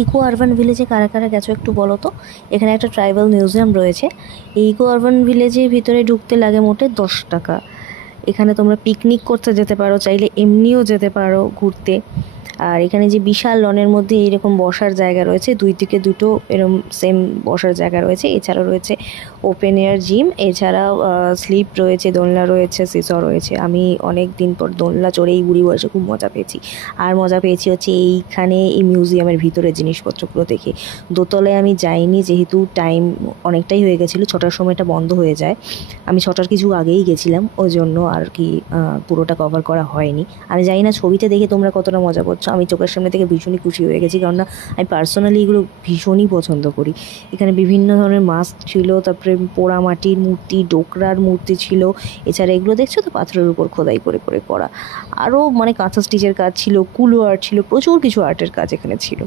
Eco urban ভিলেজে কারা কারা গেছো একটু বলো তো। এখানে একটা ট্রাইবাল মিউজিয়াম রয়েছে। এই ইকো আরবান ভিলেজের ভিতরে ঢুকতে লাগে মোটে 10 টাকা। এখানে তোমরা পিকনিক করতে যেতে পারো, চাইলে এমনিও যেতে পারো ঘুরতে। আর এখানে যে বিশাল লনের মধ্যে এইরকম বসার জায়গা রয়েছে, দুই দিকে দুটো এরকম সেম বসার জায়গা রয়েছে। এছাড়াও রয়েছে ওপেন এয়ার জিম, এছাড়াও স্লিপ রয়েছে, দোলনা রয়েছে, সিসো রয়েছে। আমি অনেক দিন পর দোলনা চড়ে এই বুড়ি বয়সে খুব মজা পেয়েছি। আর মজা পেয়েছি হচ্ছে এইখানে এই মিউজিয়ামের ভিতরে জিনিসপত্রগুলো দেখে। দোতলায় আমি যাইনি, যেহেতু টাইম অনেকটাই হয়ে গেছিলো, 6টার সময় এটা বন্ধ হয়ে যায়। আমি 6টার কিছু আগেই গেছিলাম, ওই জন্য আর কি পুরোটা কভার করা হয়নি। আমি জানি না ছবিতে দেখে তোমরা কতটা মজা করছো, আমি চোখের সামনে থেকে ভীষণই খুশি হয়ে গেছি, কারণ না আমি পার্সোনালি এগুলো ভীষণই পছন্দ করি। এখানে বিভিন্ন ধরনের মাস্ক ছিল, তারপরে পোড়া মাটির মূর্তি, ডোকরার মূর্তি ছিল। এছাড়া এগুলো দেখছো তো পাথরের উপর খোদাই করে করে করা। আরও মানে কাঁথা স্টিচের কাজ ছিল, কুলো আর্ট ছিল, প্রচুর কিছু আর্টের কাজ এখানে ছিল।